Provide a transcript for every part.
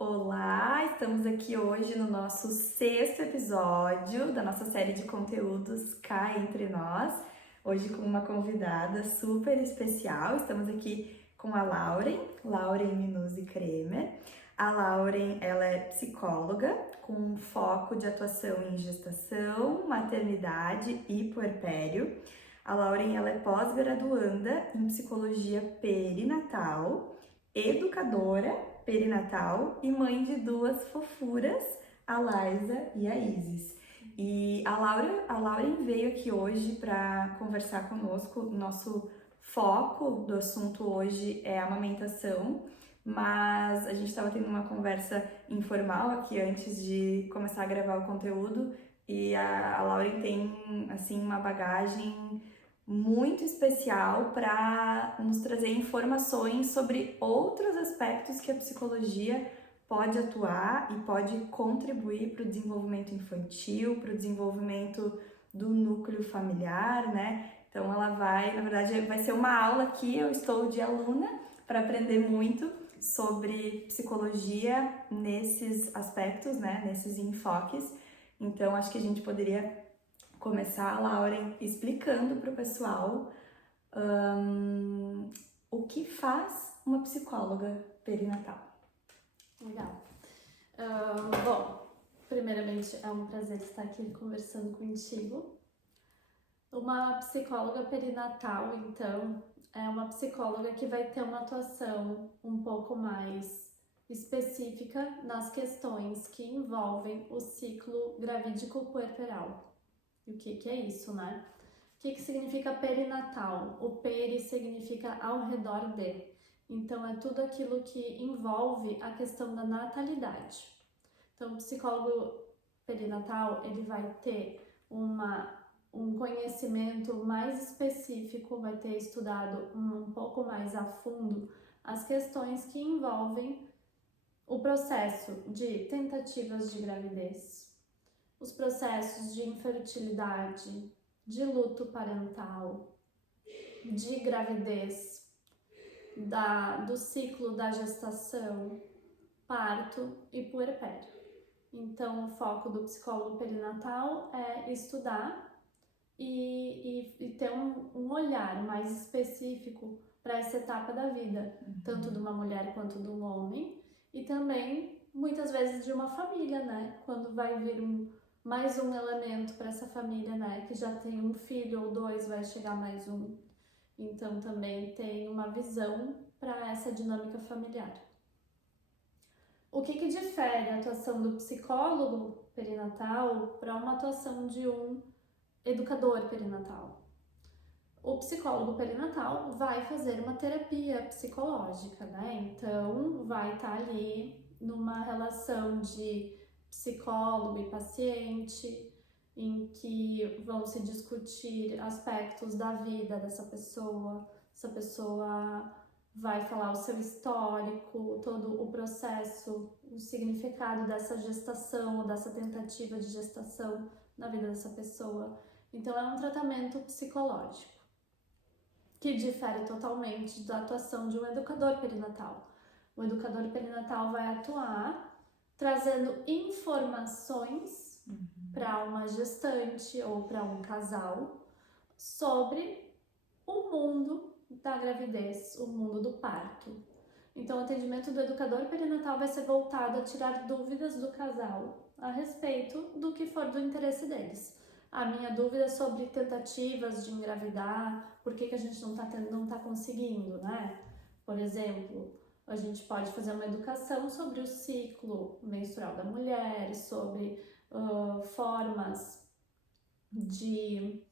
Olá, estamos aqui hoje no nosso sexto episódio da nossa série de conteúdos Cá Entre Nós. Hoje com uma convidada super especial. Estamos aqui com a Lauren Minuzzi Kremer. A Lauren, ela é psicóloga com foco de atuação em gestação, maternidade e puerpério. A Lauren, ela é pós-graduanda em psicologia perinatal, educadora perinatal e mãe de duas fofuras, a Liza e a Isis. E a Lauren veio aqui hoje para conversar conosco. Nosso foco do assunto hoje é a amamentação, mas a gente estava tendo uma conversa informal aqui antes de começar a gravar o conteúdo e a Lauren tem assim uma bagagem muito especial para nos trazer informações sobre outros aspectos que a psicologia pode atuar e pode contribuir para o desenvolvimento infantil, para o desenvolvimento do núcleo familiar, né? Então ela vai, na verdade, vai ser uma aula aqui, eu estou de aluna para aprender muito sobre psicologia nesses aspectos, né? Nesses enfoques. Então acho que a gente poderia começar, Lauren, explicando para o pessoal o que faz uma psicóloga perinatal. Legal. Bom, primeiramente é um prazer estar aqui conversando contigo. Uma psicóloga perinatal, então, é uma psicóloga que vai ter uma atuação um pouco mais específica nas questões que envolvem o ciclo gravídico puerperal. E o que é isso, né? O que significa perinatal? O peri significa ao redor de. Então, é tudo aquilo que envolve a questão da natalidade. Então, o psicólogo perinatal, ele vai ter um conhecimento mais específico, vai ter estudado um pouco mais a fundo as questões que envolvem o processo de tentativas de gravidez, os processos de infertilidade, de luto parental, de gravidez, do ciclo da gestação, parto e puerpério. Então, o foco do psicólogo perinatal é estudar e ter um olhar mais específico para essa etapa da vida, tanto de uma mulher quanto de um homem, e também, muitas vezes, de uma família, né? Quando vai vir mais um elemento para essa família, né? Que já tem um filho ou dois, vai chegar mais um. Então, também tem uma visão para essa dinâmica familiar. O que difere a atuação do psicólogo perinatal para uma atuação de um educador perinatal? O psicólogo perinatal vai fazer uma terapia psicológica, né? Então, vai estar ali numa relação de psicólogo e paciente, em que vão se discutir aspectos da vida dessa pessoa. Essa pessoa vai falar o seu histórico, todo o processo, o significado dessa gestação, dessa tentativa de gestação na vida dessa pessoa. Então, é um tratamento psicológico que difere totalmente da atuação de um educador perinatal. O educador perinatal vai atuar trazendo informações para uma gestante ou para um casal sobre o mundo da gravidez, o mundo do parto. Então, o atendimento do educador perinatal vai ser voltado a tirar dúvidas do casal a respeito do que for do interesse deles. A minha dúvida é sobre tentativas de engravidar, por que a gente não tá conseguindo, né? Por exemplo, a gente pode fazer uma educação sobre o ciclo menstrual da mulher, sobre formas de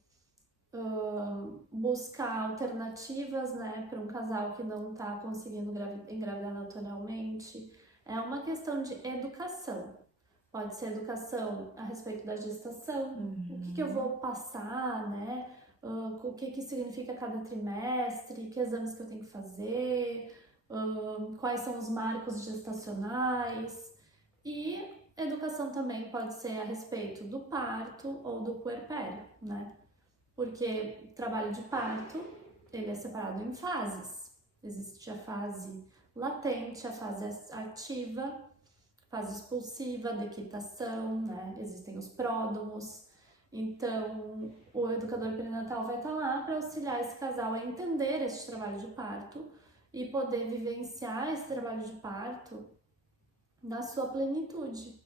buscar alternativas, né, para um casal que não está conseguindo engravidar naturalmente. É uma questão de educação. Pode ser educação a respeito da gestação, o que eu vou passar, né? O que significa cada trimestre, que exames que eu tenho que fazer, quais são os marcos gestacionais. E educação também pode ser a respeito do parto ou do puerpério, né? Porque o trabalho de parto, ele é separado em fases. Existe a fase latente, a fase ativa fase expulsiva, dequitação, né? Existem os pródomos. Então, o educador perinatal vai estar lá para auxiliar esse casal a entender esse trabalho de parto e poder vivenciar esse trabalho de parto na sua plenitude.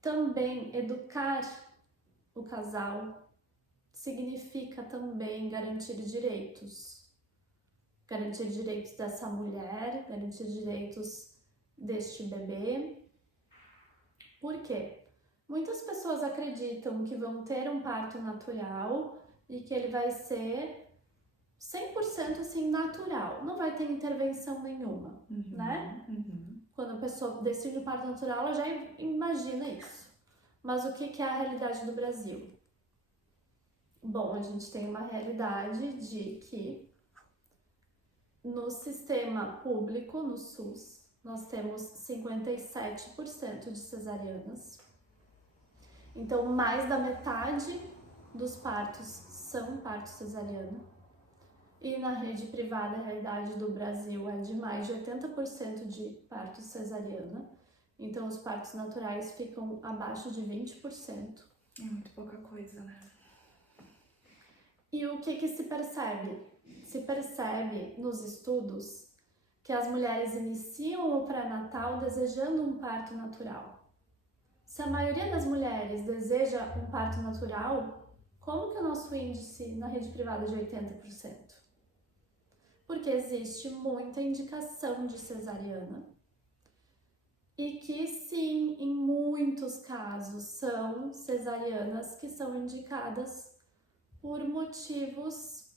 Também educar o casal significa também garantir direitos. Garantir direitos dessa mulher, garantir direitos deste bebê. Por quê? Muitas pessoas acreditam que vão ter um parto natural e que ele vai ser 100% assim natural, não vai ter intervenção nenhuma, né? Quando a pessoa decide o parto natural, ela já imagina isso. Mas o que é a realidade do Brasil? Bom, a gente tem uma realidade de que no sistema público, no SUS, nós temos 57% de cesarianas. Então, mais da metade dos partos são parto cesariano. E na rede privada, a realidade do Brasil é de mais de 80% de parto cesariana. Então, os partos naturais ficam abaixo de 20%. É muito pouca coisa, né? E o que se percebe? Se percebe nos estudos que as mulheres iniciam o pré-natal desejando um parto natural. Se a maioria das mulheres deseja um parto natural, como que é o nosso índice na rede privada de 80%? Porque existe muita indicação de cesariana e que sim, em muitos casos, são cesarianas que são indicadas por motivos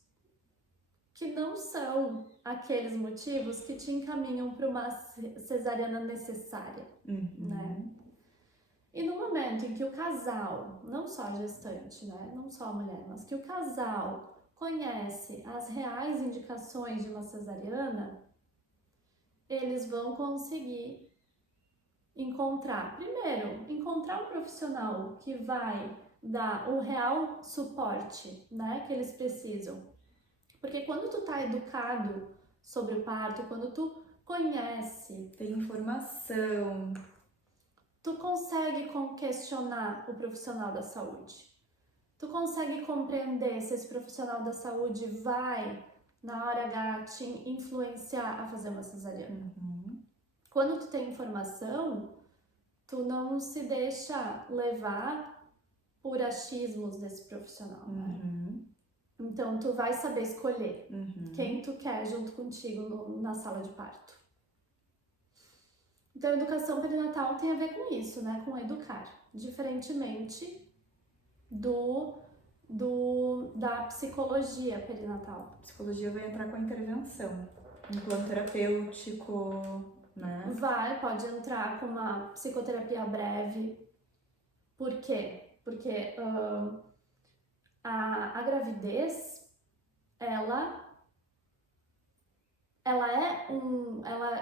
que não são aqueles motivos que te encaminham para uma cesariana necessária, né? E no momento em que o casal, não só a gestante, né, não só a mulher, mas que o casal conhece as reais indicações de uma cesariana, eles vão conseguir encontrar um profissional que vai dar o real suporte, né, que eles precisam. Porque quando tu tá educado sobre o parto, quando tu conhece, tem informação, tu consegue questionar o profissional da saúde. Tu consegue compreender se esse profissional da saúde vai, na hora H, te influenciar a fazer uma cesariana. Quando tu tem informação, tu não se deixa levar por achismos desse profissional, né? Então, tu vai saber escolher quem tu quer junto contigo na sala de parto. Então, a educação perinatal tem a ver com isso, né? Com educar. Diferentemente da psicologia perinatal. A psicologia vai entrar com a intervenção, um plano terapêutico, né? Pode entrar com uma psicoterapia breve. Por quê? Porque a gravidez, ela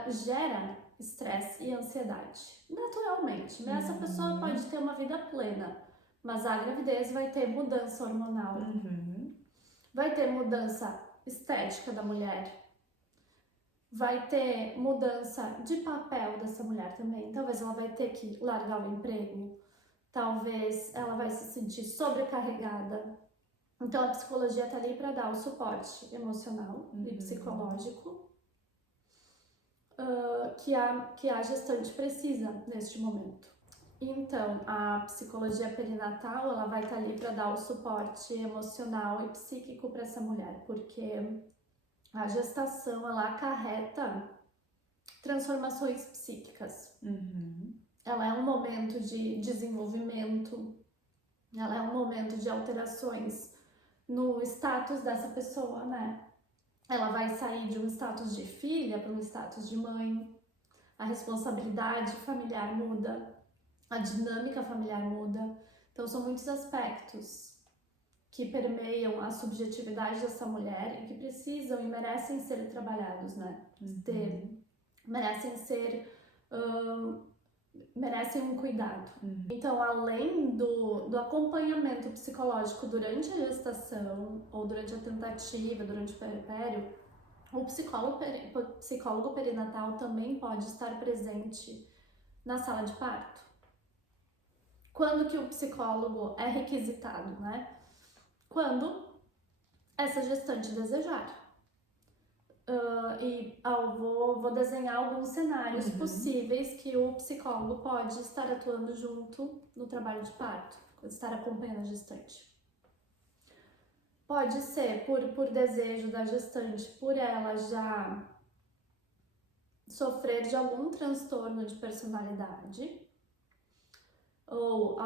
gera estresse e ansiedade, naturalmente, né? Essa pessoa pode ter uma vida plena, mas a gravidez vai ter mudança hormonal, vai ter mudança estética da mulher, vai ter mudança de papel dessa mulher também. Talvez ela vai ter que largar o emprego, talvez ela vai se sentir sobrecarregada. Então a psicologia tá ali para dar o suporte emocional e psicológico que a gestante precisa neste momento. Então, a psicologia perinatal, ela vai estar ali para dar o suporte emocional e psíquico para essa mulher, porque a gestação, ela acarreta transformações psíquicas. Ela é um momento de desenvolvimento, ela é um momento de alterações no status dessa pessoa, né? Ela vai sair de um status de filha para um status de mãe, a responsabilidade familiar muda, a dinâmica familiar muda. Então, são muitos aspectos que permeiam a subjetividade dessa mulher e que precisam e merecem ser trabalhados, né? Merecem um cuidado. Então, além do acompanhamento psicológico durante a gestação ou durante a tentativa, durante o puerpério, o psicólogo perinatal também pode estar presente na sala de parto? Quando que o psicólogo é requisitado, né? Quando essa gestante desejar. Vou desenhar alguns cenários possíveis que o psicólogo pode estar atuando junto no trabalho de parto, estar acompanhando a gestante. Pode ser por desejo da gestante, por ela já sofrer de algum transtorno de personalidade, ou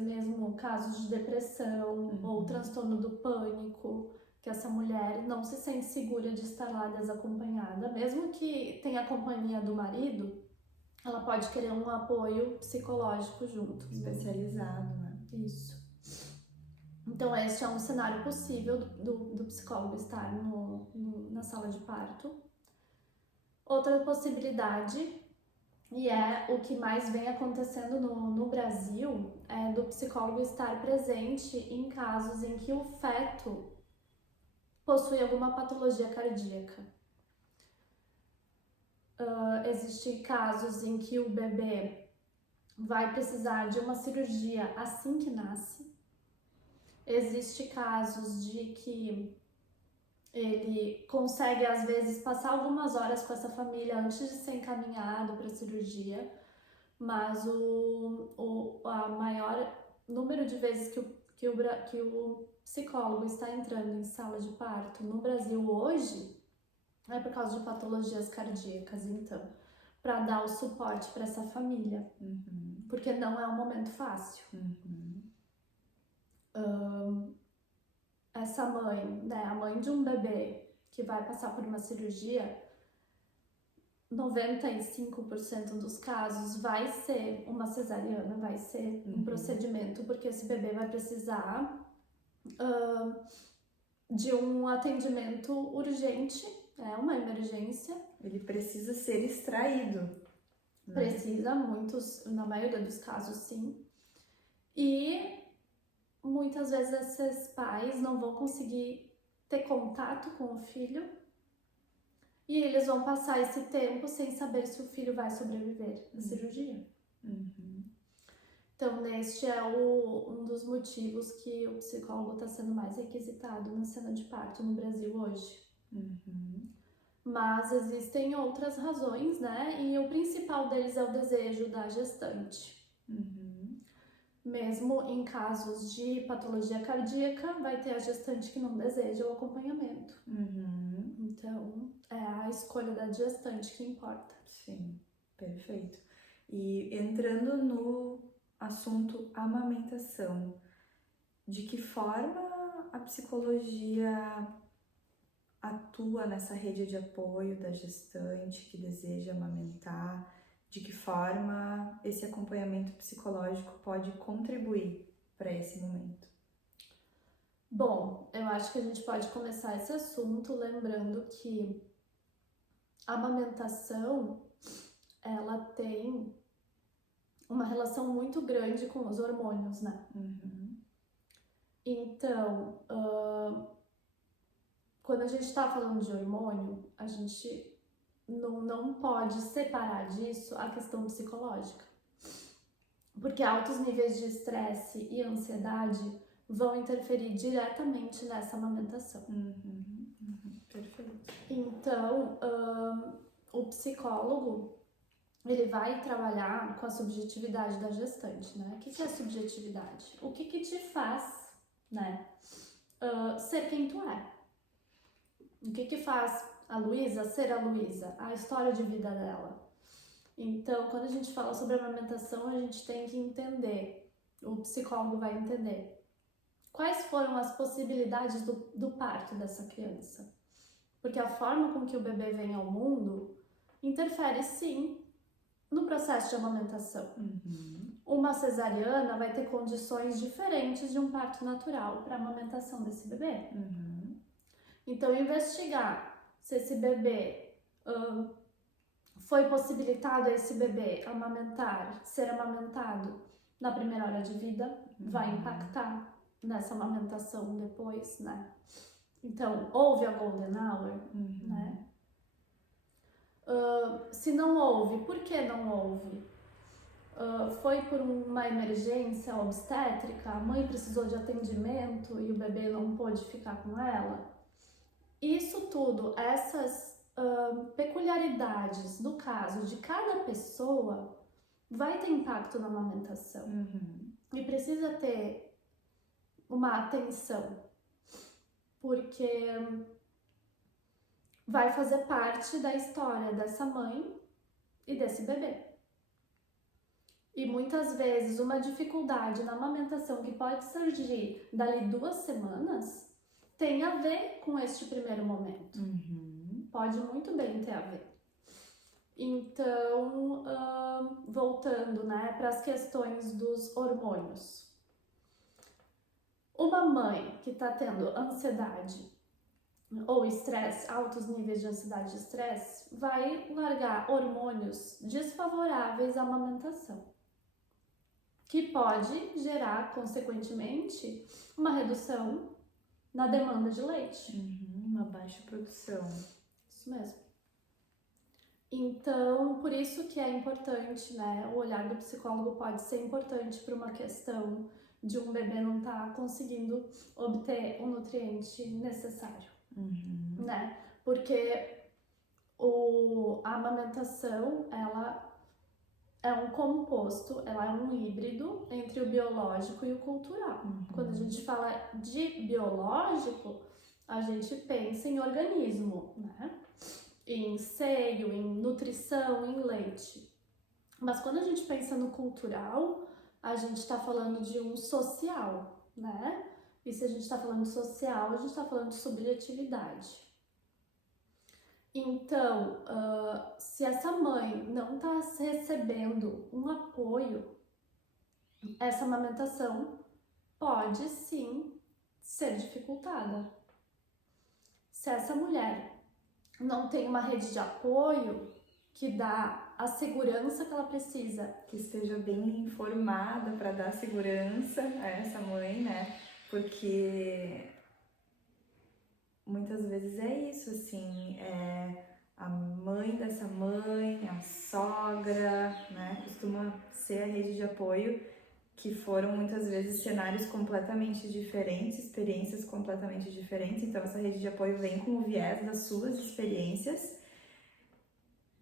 mesmo casos de depressão, ou transtorno do pânico, que essa mulher não se sente segura de estar lá desacompanhada, mesmo que tenha a companhia do marido, ela pode querer um apoio psicológico junto. Especializado, né? Isso. Então, este é um cenário possível do psicólogo estar na sala de parto. Outra possibilidade, e é o que mais vem acontecendo no Brasil, é do psicólogo estar presente em casos em que o feto possui alguma patologia cardíaca. Existem casos em que o bebê vai precisar de uma cirurgia assim que nasce. Existem casos de que ele consegue, às vezes, passar algumas horas com essa família antes de ser encaminhado para a cirurgia, mas o maior número de vezes que o psicólogo está entrando em sala de parto no Brasil hoje é por causa de patologias cardíacas, então, para dar o suporte para essa família, porque não é um momento fácil. Essa mãe, né, a mãe de um bebê que vai passar por uma cirurgia, 95% dos casos vai ser uma cesariana, vai ser um procedimento, porque esse bebê vai precisar de um atendimento urgente, é uma emergência. Ele precisa ser extraído. Né? Precisa, na maioria dos casos, sim. E muitas vezes esses pais não vão conseguir ter contato com o filho e eles vão passar esse tempo sem saber se o filho vai sobreviver à cirurgia. Então, este é um dos motivos que o psicólogo está sendo mais requisitado na cena de parto no Brasil hoje. Mas existem outras razões, né? E o principal deles é o desejo da gestante. Mesmo em casos de patologia cardíaca, vai ter a gestante que não deseja o acompanhamento. Então, é a escolha da gestante que importa. Sim, perfeito. E entrando no assunto amamentação, de que forma a psicologia atua nessa rede de apoio da gestante que deseja amamentar? De que forma esse acompanhamento psicológico pode contribuir para esse momento? Bom, eu acho que a gente pode começar esse assunto lembrando que a amamentação, ela tem uma relação muito grande com os hormônios, né? Então, quando a gente está falando de hormônio, a gente não pode separar disso a questão psicológica. Porque altos níveis de estresse e ansiedade vão interferir diretamente nessa amamentação. Perfeito. Então, o psicólogo, ele vai trabalhar com a subjetividade da gestante, né? O que é subjetividade? O que te faz, né, ser quem tu é? O que faz a Luísa ser a Luísa? A história de vida dela. Então, quando a gente fala sobre amamentação, a gente tem que entender, o psicólogo vai entender, quais foram as possibilidades do parto dessa criança. Porque a forma com que o bebê vem ao mundo interfere, sim, no processo de amamentação. Uma cesariana vai ter condições diferentes de um parto natural para a amamentação desse bebê. Então, investigar se esse bebê foi possibilitado a esse bebê ser amamentado na primeira hora de vida, vai impactar nessa amamentação depois, né? Então, houve a golden hour, né? Se não houve, por que não houve? Foi por uma emergência obstétrica, a mãe precisou de atendimento e o bebê não pôde ficar com ela. Isso tudo, essas peculiaridades do caso de cada pessoa vai ter impacto na amamentação. E precisa ter uma atenção, porque vai fazer parte da história dessa mãe e desse bebê. E muitas vezes uma dificuldade na amamentação que pode surgir dali 2 semanas tem a ver com este primeiro momento. Pode muito bem ter a ver. Então, voltando, né, para as questões dos hormônios. Uma mãe que está tendo ansiedade ou estresse, altos níveis de ansiedade e estresse, vai largar hormônios desfavoráveis à amamentação, que pode gerar, consequentemente, uma redução na demanda de leite. Uma baixa produção. Isso mesmo. Então, por isso que é importante, né? O olhar do psicólogo pode ser importante para uma questão de um bebê não estar conseguindo obter o nutriente necessário, né? Porque a amamentação, ela é um composto, ela é um híbrido entre o biológico e o cultural. Quando a gente fala de biológico, a gente pensa em organismo, né? Em seio, em nutrição, em leite. Mas quando a gente pensa no cultural, a gente está falando de um social, né? E se a gente está falando de social, a gente está falando de subjetividade. Então, se essa mãe não está recebendo um apoio, essa amamentação pode sim ser dificultada. Se essa mulher não tem uma rede de apoio que dá a segurança que ela precisa, que esteja bem informada para dar segurança a essa mãe, né? Porque muitas vezes é isso, assim, a mãe dessa mãe, a sogra, né? Costuma ser a rede de apoio, que foram muitas vezes cenários completamente diferentes, experiências completamente diferentes. Então essa rede de apoio vem com o viés das suas experiências.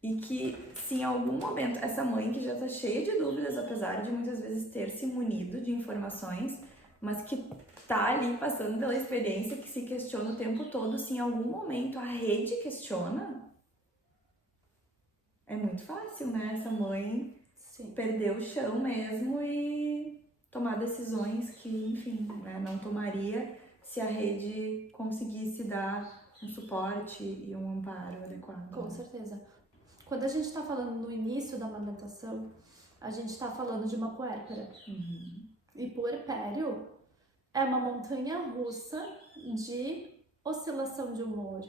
E que, se em algum momento, essa mãe que já está cheia de dúvidas, apesar de muitas vezes ter se munido de informações, mas que tá ali passando pela experiência, que se questiona o tempo todo, se em algum momento a rede questiona, é muito fácil, né? Essa mãe perder o chão mesmo e tomar decisões que, enfim, né, não tomaria se a rede conseguisse dar um suporte e um amparo adequado. Com certeza. Quando a gente está falando no início da amamentação, a gente está falando de uma puérpera. E puerpério é uma montanha russa de oscilação de humor,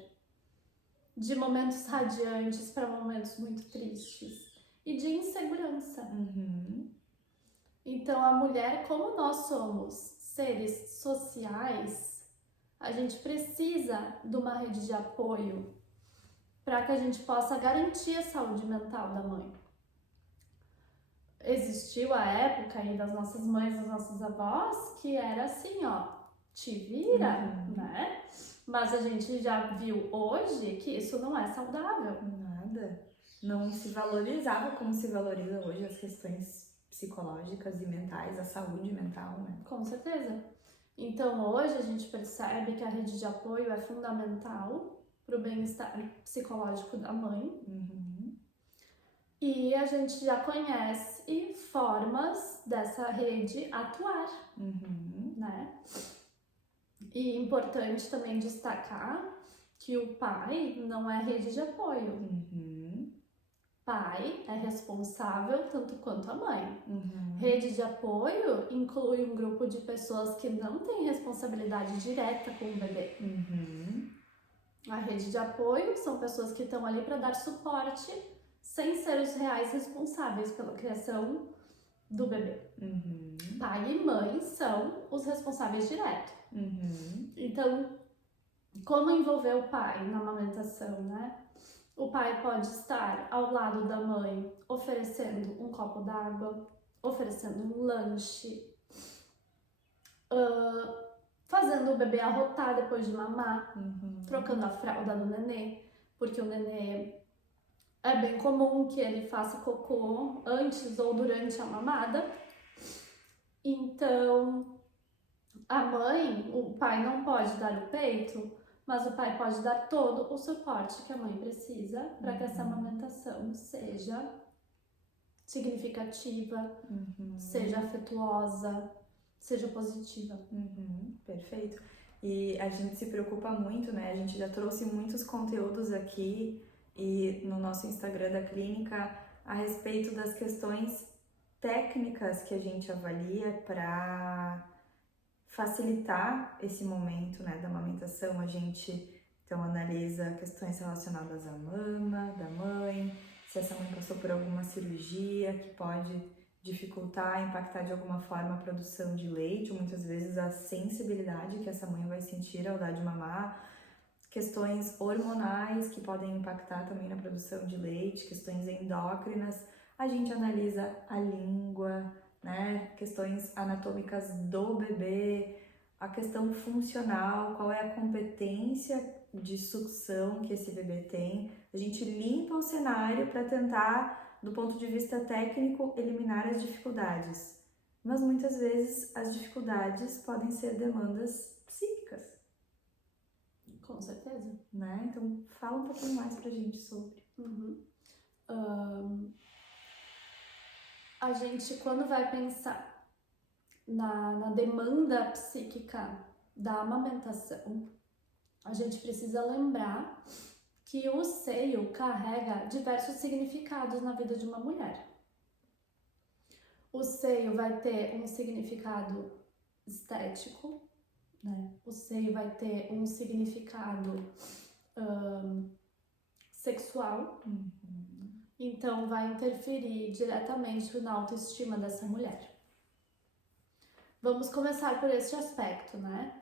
de momentos radiantes para momentos muito tristes e de insegurança. Então, a mulher, como nós somos seres sociais, a gente precisa de uma rede de apoio para que a gente possa garantir a saúde mental da mãe. Existiu a época aí das nossas mães, das nossas avós, que era assim, ó, te vira, né? Mas a gente já viu hoje que isso não é saudável. Nada. Não se valorizava como se valoriza hoje as questões psicológicas e mentais, a saúde mental, né? Com certeza. Então hoje a gente percebe que a rede de apoio é fundamental para o bem-estar psicológico da mãe. E a gente já conhece formas dessa rede atuar, né? E importante também destacar que o pai não é rede de apoio. Pai é responsável tanto quanto a mãe. Rede de apoio inclui um grupo de pessoas que não têm responsabilidade direta com o bebê. A rede de apoio são pessoas que estão ali para dar suporte sem ser os reais responsáveis pela criação do bebê. Pai e mãe são os responsáveis diretos. Então, como envolver o pai na amamentação, né? O pai pode estar ao lado da mãe, oferecendo um copo d'água, oferecendo um lanche, fazendo o bebê arrotar depois de mamar, trocando a fralda do nenê, porque o nenê é bem comum que ele faça cocô antes ou durante a mamada. Então, o pai não pode dar o peito, mas o pai pode dar todo o suporte que a mãe precisa para que essa amamentação seja significativa, seja afetuosa, seja positiva. Perfeito. E a gente se preocupa muito, né? A gente já trouxe muitos conteúdos aqui e no nosso Instagram da clínica a respeito das questões técnicas que a gente avalia para facilitar esse momento, né, da amamentação. A gente então analisa questões relacionadas à mama da mãe, se essa mãe passou por alguma cirurgia que pode dificultar, impactar de alguma forma a produção de leite, ou muitas vezes a sensibilidade que essa mãe vai sentir ao dar de mamar, questões hormonais que podem impactar também na produção de leite, questões endócrinas. A gente analisa a língua, né, questões anatômicas do bebê, a questão funcional, qual é a competência de sucção que esse bebê tem. A gente limpa o cenário para tentar, do ponto de vista técnico, eliminar as dificuldades. Mas muitas vezes as dificuldades podem ser demandas psíquicas. Com certeza. Né? Então, fala um pouquinho mais pra gente sobre. A gente, quando vai pensar na demanda psíquica da amamentação, a gente precisa lembrar que o seio carrega diversos significados na vida de uma mulher. O seio vai ter um significado estético, né? O seio vai ter um significado sexual, então vai interferir diretamente na autoestima dessa mulher. Vamos começar por este aspecto, né?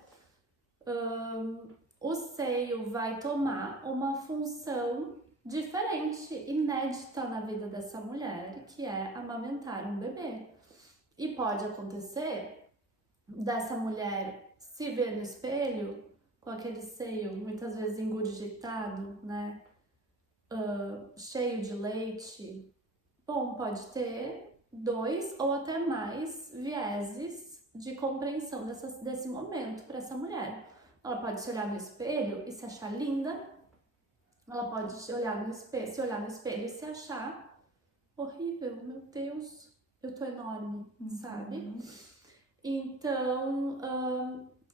O seio vai tomar uma função diferente, inédita na vida dessa mulher, que é amamentar um bebê. E pode acontecer dessa mulher se ver no espelho com aquele seio muitas vezes engurgitado, né? Cheio de leite. Bom, pode ter 2 ou até mais vieses de compreensão desse momento para essa mulher. Ela pode se olhar no espelho e se achar linda. Ela pode se olhar no espelho e se achar horrível. Meu Deus, eu tô enorme, sabe? Então,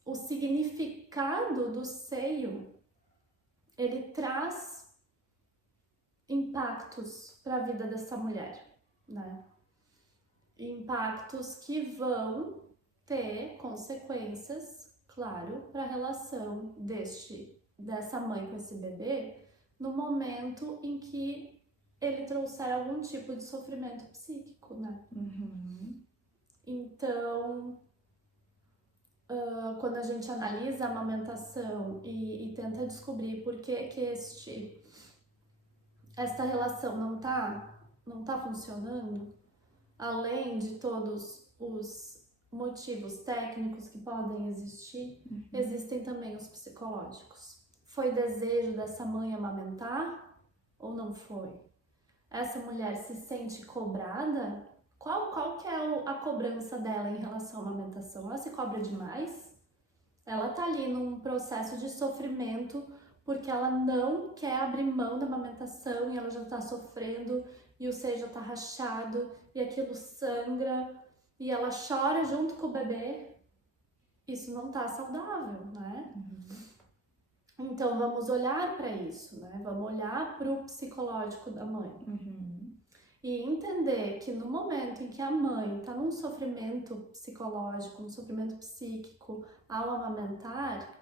o significado do seio, ele traz impactos para a vida dessa mulher, né? Impactos que vão ter consequências, claro, para a relação dessa mãe com esse bebê no momento em que ele trouxer algum tipo de sofrimento psíquico, né? Então, quando a gente analisa a amamentação e tenta descobrir por que esta relação não tá funcionando, além de todos os motivos técnicos que podem existir, existem também os psicológicos. Foi desejo dessa mãe amamentar ou não foi? Essa mulher se sente cobrada? Qual que é a cobrança dela em relação à amamentação? Ela se cobra demais? Ela tá ali num processo de sofrimento porque ela não quer abrir mão da amamentação e ela já tá sofrendo e o seio já tá rachado e aquilo sangra e ela chora junto com o bebê. Isso não tá saudável, né? Então vamos olhar para isso, né? Vamos olhar para o psicológico da mãe. E entender que no momento em que a mãe está num sofrimento psicológico, um sofrimento psíquico ao amamentar,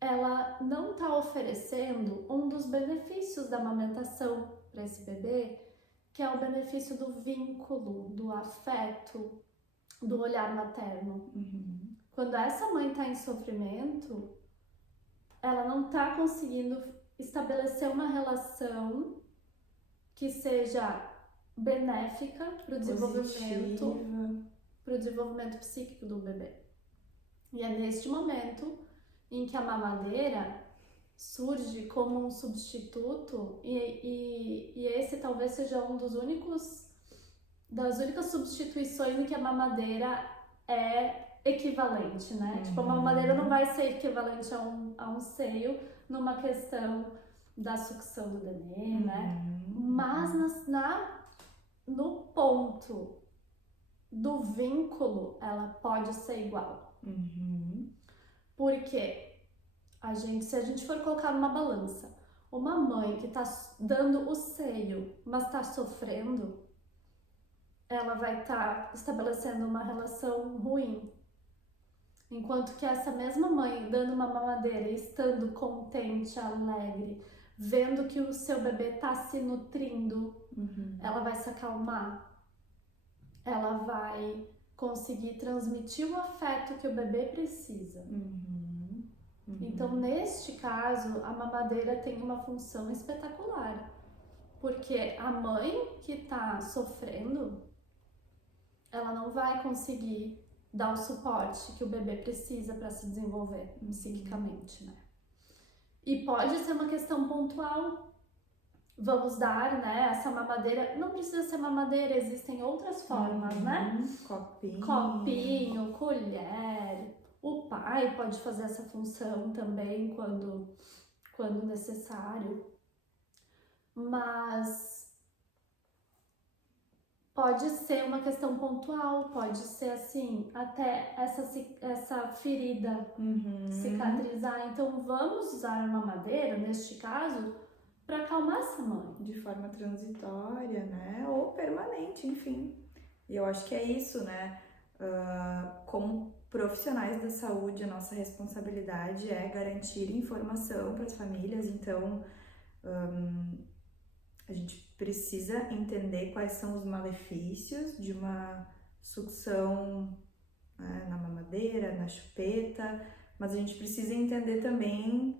ela não está oferecendo um dos benefícios da amamentação para esse bebê, que é o benefício do vínculo, do afeto, do olhar materno. Quando essa mãe está em sofrimento, ela não está conseguindo estabelecer uma relação que seja benéfica para o desenvolvimento psíquico do bebê. E é neste momento em que a mamadeira surge como um substituto e esse talvez seja um das únicas substituições em que a mamadeira é equivalente, né? Tipo, a mamadeira não vai ser equivalente a um seio numa questão da sucção do nenê, né? Mas no ponto do vínculo, ela pode ser igual. Porque se a gente for colocar numa balança, uma mãe que tá dando o seio, mas tá sofrendo, ela vai estar estabelecendo uma relação ruim. Enquanto que essa mesma mãe dando uma mamadeira, estando contente, alegre, vendo que o seu bebê tá se nutrindo, ela vai se acalmar. Ela vai conseguir transmitir o afeto que o bebê precisa. Então, neste caso, a mamadeira tem uma função espetacular. Porque a mãe que tá sofrendo, ela não vai conseguir dar o suporte que o bebê precisa para se desenvolver psiquicamente, né? E pode ser uma questão pontual. Vamos dar, né, essa mamadeira, não precisa ser mamadeira, existem outras formas, né? Copinho, colher. O pai pode fazer essa função também quando necessário. Mas pode ser uma questão pontual, pode ser assim, até essa ferida cicatrizar. Então vamos usar a mamadeira, neste caso, para acalmar essa mãe. De forma transitória, né? Ou permanente, enfim. E eu acho que é isso, né? Como profissionais da saúde, a nossa responsabilidade é garantir informação para as famílias. Então, a gente precisa entender quais são os malefícios de uma sucção, né, na mamadeira, na chupeta, mas a gente precisa entender também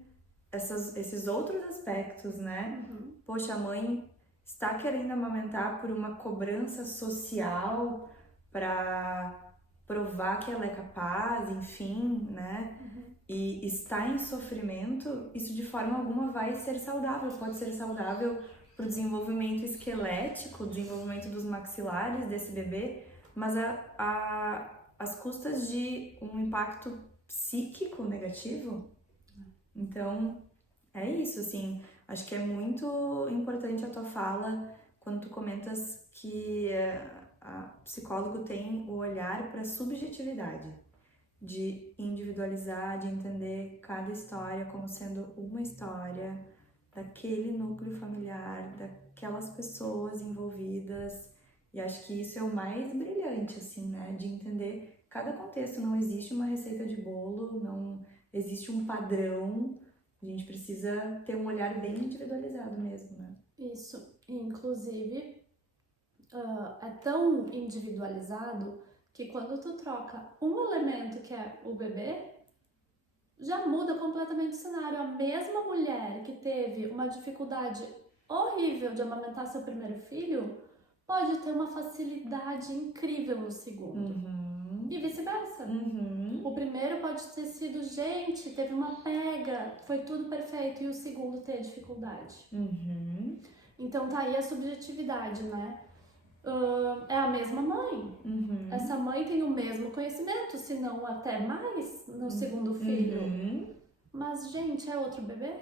esses outros aspectos, né? Poxa, a mãe está querendo amamentar por uma cobrança social para provar que ela é capaz, enfim, né? E está em sofrimento, isso de forma alguma vai ser saudável. Pode ser saudável para o desenvolvimento esquelético, desenvolvimento dos maxilares desse bebê, mas às custas de um impacto psíquico negativo. Então, é isso, assim, acho que é muito importante a tua fala quando tu comentas que a psicólogo tem o olhar para a subjetividade, de individualizar, de entender cada história como sendo uma história daquele núcleo familiar, daquelas pessoas envolvidas, e acho que isso é o mais brilhante, assim, né, de entender cada contexto. Não existe uma receita de bolo, não existe um padrão, a gente precisa ter um olhar bem individualizado mesmo, né? Isso, inclusive é tão individualizado que quando tu troca um elemento que é o bebê, já muda completamente o cenário. A mesma mulher que teve uma dificuldade horrível de amamentar seu primeiro filho pode ter uma facilidade incrível no segundo. E vice-versa. O primeiro pode ter sido, gente, teve uma pega, foi tudo perfeito, e o segundo ter dificuldade. Então tá aí a subjetividade, né? É a mesma mãe. Essa mãe tem o mesmo conhecimento, se não até mais, no segundo filho. Mas, gente, é outro bebê?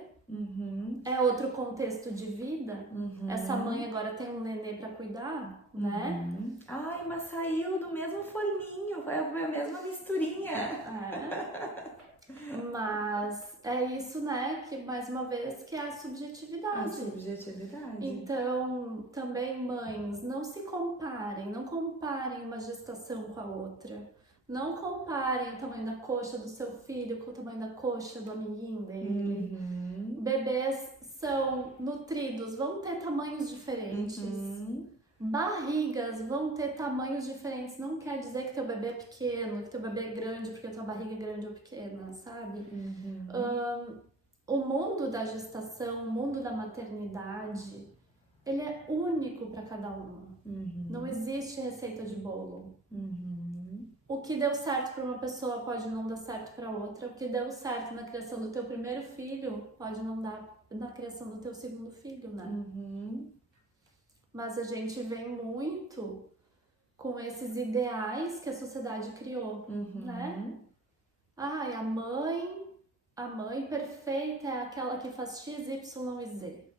É outro contexto de vida? Essa mãe agora tem um nenê pra cuidar, né? Ai, mas saiu do mesmo forninho, foi a mesma misturinha. Mas é isso, né, que mais uma vez que é a subjetividade. A subjetividade. Então, também mães, não se comparem, não comparem uma gestação com a outra. Não comparem o tamanho da coxa do seu filho com o tamanho da coxa do amiguinho dele. Bebês são nutridos, vão ter tamanhos diferentes. Barrigas vão ter tamanhos diferentes. Não quer dizer que teu bebê é pequeno, que teu bebê é grande porque tua barriga é grande ou pequena, sabe? o mundo da gestação, o mundo da maternidade, ele é único para cada uma. Não existe receita de bolo. O que deu certo para uma pessoa pode não dar certo para outra. O que deu certo na criação do teu primeiro filho pode não dar na criação do teu segundo filho, né? Mas a gente vem muito com esses ideais que a sociedade criou, né? Ai, a mãe perfeita é aquela que faz X, Y e Z.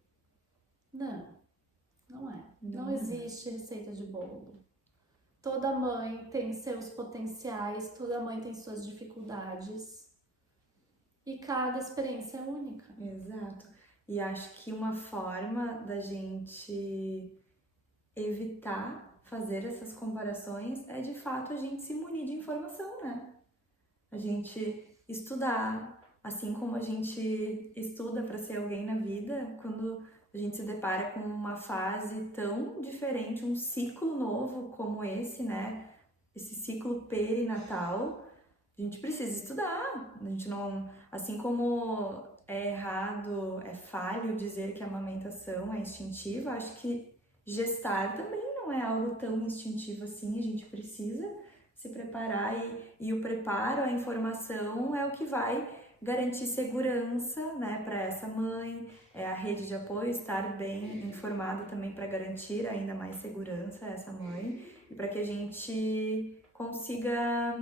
Não é. Não existe receita de bolo. Toda mãe tem seus potenciais, toda mãe tem suas dificuldades. E cada experiência é única. Exato. E acho que uma forma da gente evitar fazer essas comparações é de fato a gente se munir de informação, né? A gente estudar, assim como a gente estuda para ser alguém na vida, quando a gente se depara com uma fase tão diferente, um ciclo novo como esse, né? Esse ciclo perinatal, a gente precisa estudar. A gente não, assim como é errado, é falho dizer que a amamentação é instintiva, acho que gestar também não é algo tão instintivo assim. A gente precisa se preparar e o preparo, a informação é o que vai garantir segurança, né, para essa mãe, a rede de apoio estar bem informada também para garantir ainda mais segurança a essa mãe e para que a gente consiga,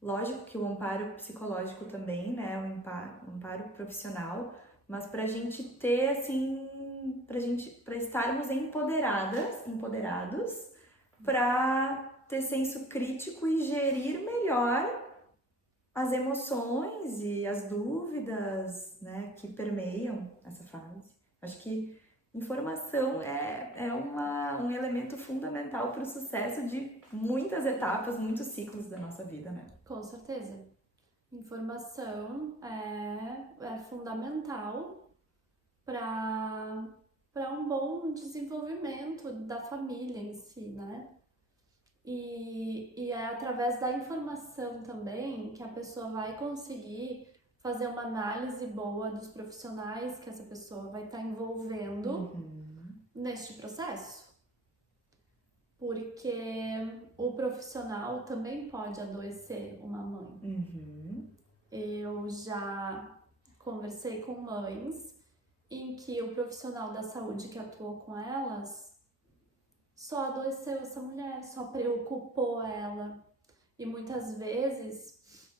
lógico que o amparo psicológico também, né, o amparo profissional, mas para a gente ter assim, para estarmos empoderados, para ter senso crítico e gerir melhor as emoções e as dúvidas, né, que permeiam essa fase. Acho que informação é um elemento fundamental para o sucesso de muitas etapas, muitos ciclos da nossa vida, né? Com certeza. Informação é fundamental para um bom desenvolvimento da família em si, né? E é através da informação também que a pessoa vai conseguir fazer uma análise boa dos profissionais que essa pessoa vai estar envolvendo neste processo. Porque o profissional também pode adoecer uma mãe. Eu já conversei com mães em que o profissional da saúde que atuou com elas só adoeceu essa mulher, só preocupou ela. E muitas vezes,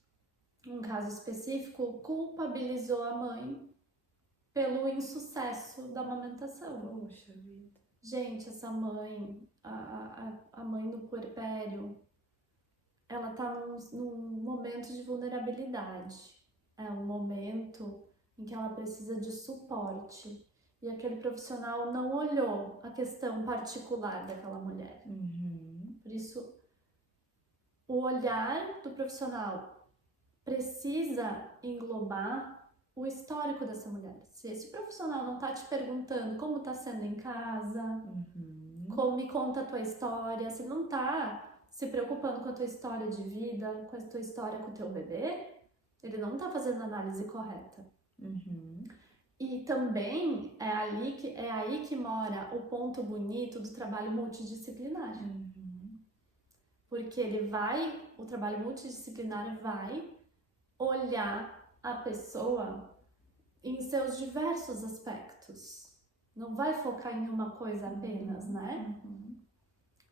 um caso específico, culpabilizou a mãe pelo insucesso da amamentação. Poxa vida. Gente, essa mãe, a mãe do puerpério, ela tá num momento de vulnerabilidade. É um momento em que ela precisa de suporte. E aquele profissional não olhou a questão particular daquela mulher. Por isso, o olhar do profissional precisa englobar o histórico dessa mulher. Se esse profissional não está te perguntando como está sendo em casa, como me conta a tua história, se não está se preocupando com a tua história de vida, com a tua história com o teu bebê, ele não está fazendo a análise correta. E também é aí que mora o ponto bonito do trabalho multidisciplinar. Porque o trabalho multidisciplinar vai olhar a pessoa em seus diversos aspectos. Não vai focar em uma coisa apenas, né?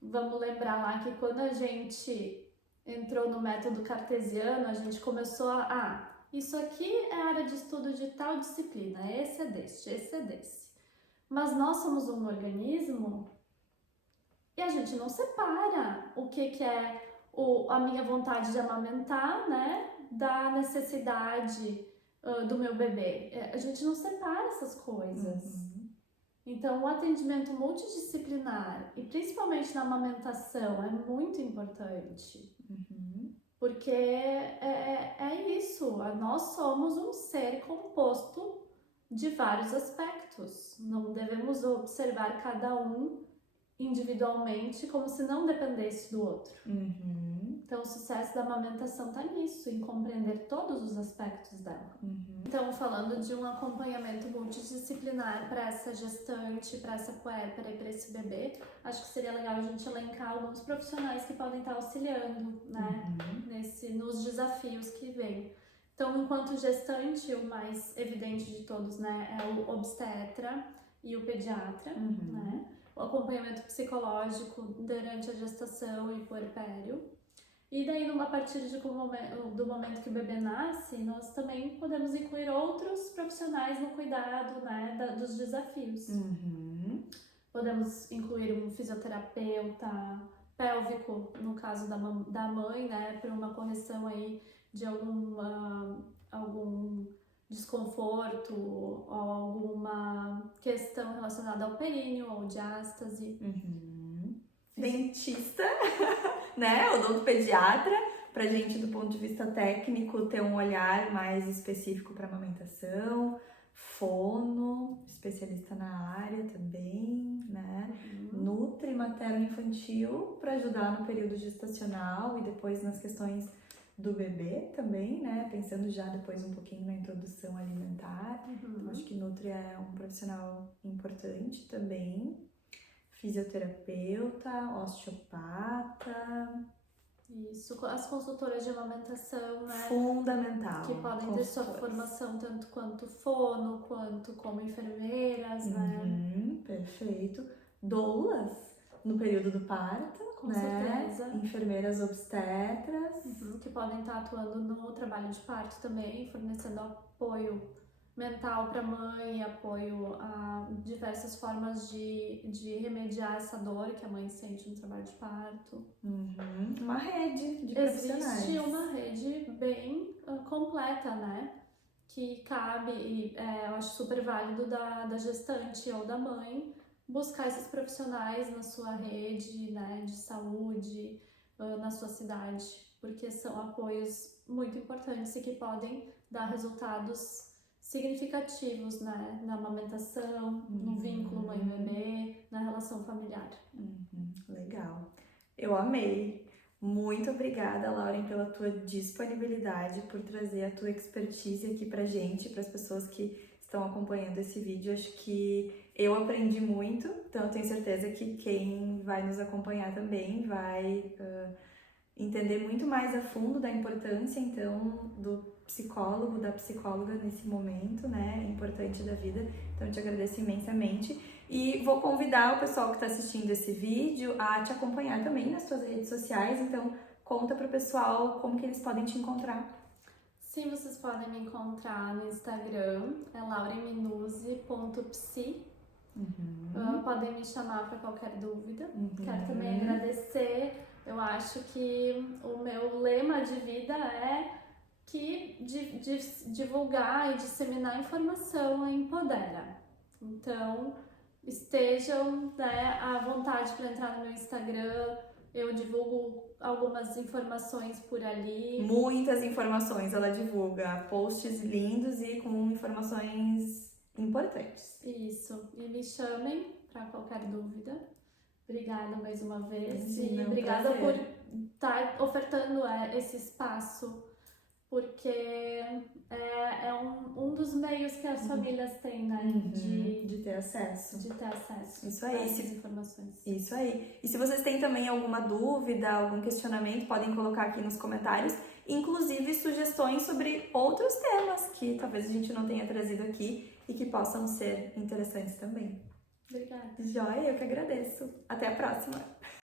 Vamos lembrar lá que quando a gente entrou no método cartesiano, a gente começou isso aqui é área de estudo de tal disciplina, esse é desse. Mas nós somos um organismo e a gente não separa o que é a minha vontade de amamentar, né, da necessidade do meu bebê. A gente não separa essas coisas. Então, o atendimento multidisciplinar, e principalmente na amamentação, é muito importante. Porque é isso, nós somos um ser composto de vários aspectos. Não devemos observar cada um individualmente como se não dependesse do outro. Então, o sucesso da amamentação está nisso, em compreender todos os aspectos dela. Então, falando de um acompanhamento multidisciplinar para essa gestante, para essa puérpera e para esse bebê, acho que seria legal a gente elencar alguns profissionais que podem estar auxiliando, né, nos desafios que vêm. Então, enquanto gestante, o mais evidente de todos, né, é o obstetra e o pediatra, né? O acompanhamento psicológico durante a gestação e puerpério. E daí, a partir do momento que o bebê nasce, nós também podemos incluir outros profissionais no cuidado, né, dos desafios. Podemos incluir um fisioterapeuta pélvico, no caso da mãe, né, para uma correção aí de algum desconforto ou alguma questão relacionada ao períneo ou diástase. Dentista, né? Odontopediatra, pra gente, do ponto de vista técnico, ter um olhar mais específico para amamentação. Fono, especialista na área também, né? Nutri materno-infantil para ajudar no período gestacional e depois nas questões do bebê também, né? Pensando já depois um pouquinho na introdução alimentar. Acho que Nutri é um profissional importante também. Fisioterapeuta, osteopata. Isso, as consultoras de amamentação, né? Fundamental. Que podem ter sua formação tanto quanto fono, quanto como enfermeiras, né? Perfeito. Doulas no período do parto, Com né? certeza. Enfermeiras obstetras. Que podem estar atuando no trabalho de parto também, fornecendo apoio mental para a mãe, apoio a diversas formas de remediar essa dor que a mãe sente no trabalho de parto. Uma rede de profissionais. Existe uma rede bem completa, né? Que cabe, e eu acho super válido da gestante ou da mãe buscar esses profissionais na sua rede, né, de saúde, na sua cidade, porque são apoios muito importantes e que podem dar resultados significativos, né, na amamentação, no vínculo mãe-bebê, na relação familiar. Legal. Eu amei. Muito obrigada, Lauren, pela tua disponibilidade, por trazer a tua expertise aqui pra gente, para as pessoas que estão acompanhando esse vídeo. Acho que eu aprendi muito, então eu tenho certeza que quem vai nos acompanhar também vai entender muito mais a fundo da importância, então, do psicólogo, da psicóloga nesse momento, né, importante da vida. Então, eu te agradeço imensamente e vou convidar o pessoal que está assistindo esse vídeo a te acompanhar também nas suas redes sociais. Então, conta pro pessoal como que eles podem te encontrar. Sim, vocês podem me encontrar no Instagram, é laurenminuzzi.psi. Podem me chamar para qualquer dúvida. Quero também agradecer. Eu acho que o meu lema de vida é que divulgar e disseminar informação empodera. Então, estejam, né, à vontade para entrar no meu Instagram. Eu divulgo algumas informações por ali. Muitas informações ela divulga, posts lindos e com informações importantes. Isso, e me chamem para qualquer dúvida. Obrigada mais uma vez. Imagina, e obrigada por estar ofertando esse espaço, porque é um dos meios que as famílias têm, né? De ter acesso. Isso aí. A essas informações. Isso aí. E se vocês têm também alguma dúvida, algum questionamento, podem colocar aqui nos comentários, inclusive sugestões sobre outros temas que talvez a gente não tenha trazido aqui e que possam ser interessantes também. Obrigada. Joia, eu que agradeço. Até a próxima!